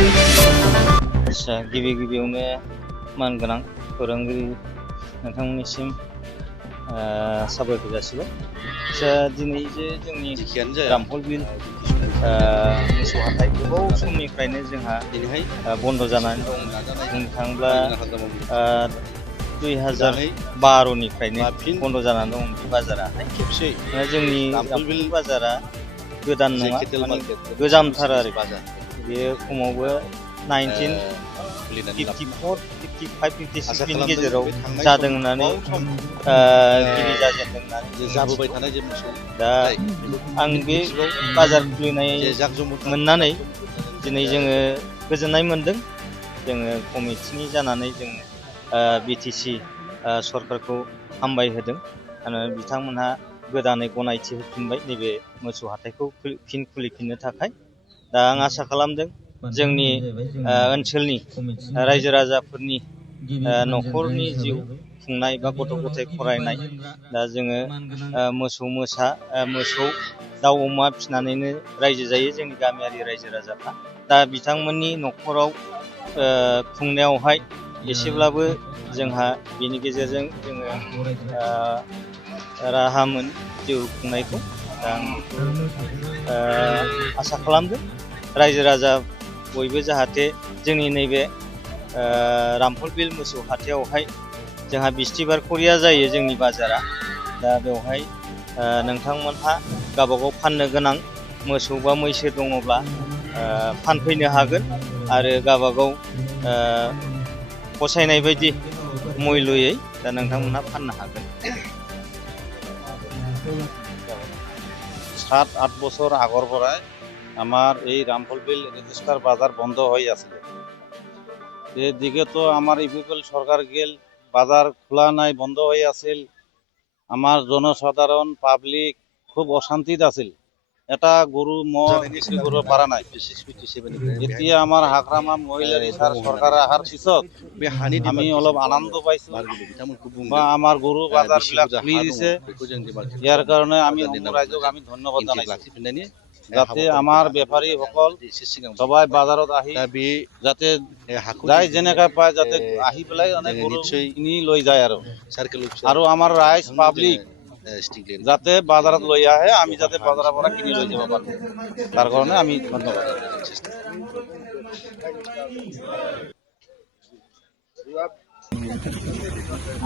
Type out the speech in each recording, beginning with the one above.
आदसा गिबियावनो मानगोनां फोरोंगिरि नोंथांमोननिसिम साबायखर जासिबाय। आदसा दिनै जे जोंनि रामफल बिल मोसौ हाथाय गोबाव समनिफ्रायनो जोंहा बन्द' जानानै दं। बुंनो थाङोब्ला 2012निफ्रायनो बन्द' जानानै दं बे बाजाराहाय। जोंनि रामफल बाजारा गोदान नङा, माने गोजामथार आरो बेयो खमावबो 1954, 55, 56नि गेजेराव जादों होननानै गिबि जाजेनदों होननानै जाबोबाय थानाय जे मोसौ। दा आं बे बाजार खुलिनाय मोननानै दिनै जोङो गोजोननाय मोनदों। जोङो कमिटिनि जानानै जों BTC सरकारखौ हामबाय होदों। बिथांमोनहा गोदानै गनायथि होफिनबाय नैबे मोसौ हाथायखौ फिन खुलिफिननो थाखाय। दा आं आसा खालामदों जोंनि ओनसोलनि रायजो राजाफोरनि न'खरनि जिउ खुंनाय बा गथ' गथाय फरायनाय, दा जोङो मोसौ दाउ अमा फिसिनानैनो रायजो जायो जोंनि गामियारि रायजो राजाफ्रा। दा बिथांमोननि न'खराव खुंनायावहाय एसेब्लाबो जोंहा बेनि गेजेरजों जोङो राहा मोनो जिउ खुंनायखौ। दा आं आसा खालामदों रायजो राजा बयबो जाहाथे जोंनि नैबे रामफल बिल मोसौ हाथायावहाय जोंहा बिस्थिबार खरिया जायो जोंनि बाजारा। दा बेवहाय नोंथांमोनहा गावबागाव फाननो गोनां मोसौ बा मैसो दङब्ला फानफैनो हागोन आरो गावबागाव फसायनाय बायदि मुल्ययै दा नोंथांमोनहा फाननो हागोन। 7-8 বছর আগর পরায় আমার এই রামফল বিল রেজিস্টার বাজার বন্ধ হয়ে আছে। এদিকে তো আমার ইউপিএল সরকার গেল, বাজার খোলা নাই, বন্ধ হয়ে আছিল। আমার জনসাধারণ পাবলিক খুব অশান্তিত আছিল। এটা গরু বিক্রি করব পারা নাই। এতিয়া আমার হাকরামা মহিলার ইসার সরকার আহার পিছত আমি অলপ আনন্দ পাইছো বা আমার গরু বাজার বিলাক খুলি দিছে। ইয়ার কারণে আমি রাইজক আমি ধন্যবাদ জানাইছো, যাতে আমার ব্যাপারী সকল সবাই বাজারত আহি যাতে যাই যেনেকা পায় যাতে আহি পেলাই গরু কিনি লৈ যায় আৰু আমার রাইজ পাবলিক যাতে বাজারত লৈ আহে, আমি যাতে বাজাৰৰ পৰা কিনি লৈ যাব পাৰো, তার কারণে আমি ধন্যবাদ।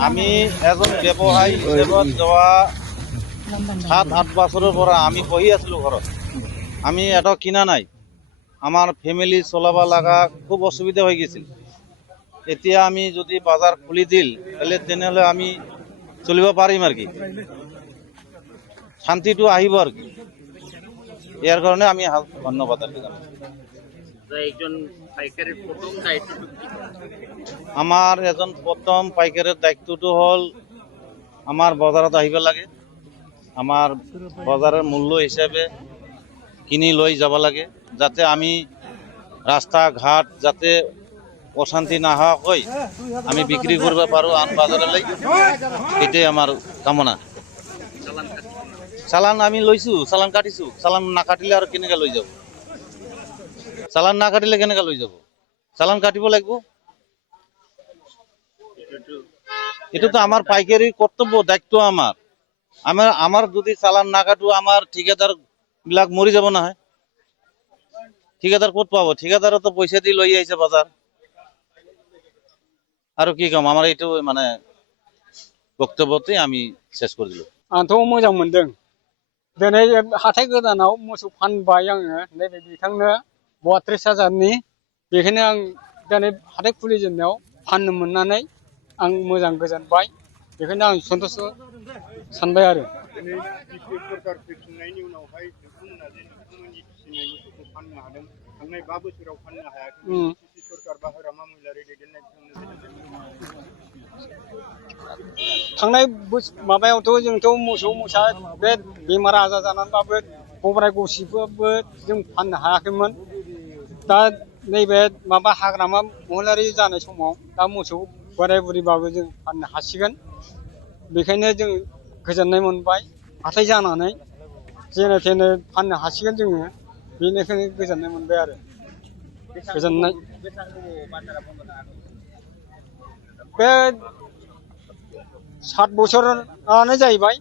আমি এজন ব্যৱসায়ী হিচাপত যোৱা 7-8 বছৰৰ পৰা আমি বহি আছিলো ঘৰত। আমি এটা কিনা নাই, আমার ফ্যামিলি চলাব লাগা খুব অসুবিধা হয়ে গেছিল। এতিয়া আমি যদি বাজার খুলি দিল তেনেহলে আমি চলিব পাৰিম আর কি, শান্তিটো আহিব আর কি। ইয়ার কারণে আমি ধন্যবাদ আর কি জানাই। আমার এজন প্রথম পাইকারের দায়িত্বটো হল আমার বজারত আহিব লাগে, আমার বজারের মূল্য হিসাবে কিনি লৈ যাব লাগে, যাতে আমি রাস্তা ঘাট যাতে অশান্তি না হয় আমি বিক্রি করব পারো আন বাজারলৈ, এটাই আমার কামনা। চালান আমি লৈছো, চালান কাটিছো, চালান না কাটিলে আর কেনেকে লৈ যাব, চালান না কাটিলে কেনেকে লৈ যাব, চালান কাটিব লাগিব। এটা তো আমার পাইকারি কর্তব্য, দায়িত্ব আমার। আমার যদি চালান না কাটো আমার ঠিকাদার বিলাক মরি যাব না হয়, ঠিকাদার ক'ত পাব, ঠিকাদারও তো পয়সা দিয়ে লৈ আহিছে বাজার। আর কি কম, আমার এইটো মানে বক্তব্যতে আমি শেষ করে দিলাম। आंथ' मोजां मोनदों। दिनै हाथाय गोदानाव मोसौ फानबाय आङो नैबे बिथांनो 32,000नि। बेखायनो आं दिनै हाथाय खुलिजेननायाव फाननो मोननानै आं मोजां गोजोनबाय। बेखायनो आं सन्तुष्ट सानबाय आरो। दिनै BTC सरकार फैफिननायनि उनावहाय नोंथांमोना जे नोंथांमोननि फिसिनाय मोसौखौ फाननो हादों, थांनाय 5 बोसोराव फाननो हायाखै। BTC सरकार बा हाग्रामा महिलारि दैदेननाय थांनाय माबायावथ' जोंथ' मोसौ मोसा बे बेमार आजार जानानैबाबो गब्राय गसिबाबो जों फाननो हायाखैमोन। दा नैबे माबा हाग्रामा महिलारि जानाय समाव दा मोसौ बोराय बुरिबाबो जों फाननो हासिगोन। बेखायनो जों गोजोननाय मोनबाय, हाथाय जानानै जेने थेने फाननो हासिगोन जोङो, बेनिखायनो गोजोननाय मोनबाय आरो। गोजोननाय बे 7 बोसोरानो जाहैबाय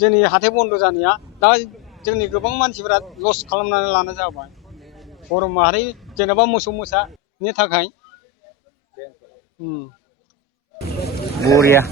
जोंनि हाथाय बन्द जानाया दा जोंनि गोबां मानसिफोरा लस खालामनानै लानाय जाबाय बर' माहारि जेनेबा मोसौ मोसानि थाखाय बरिया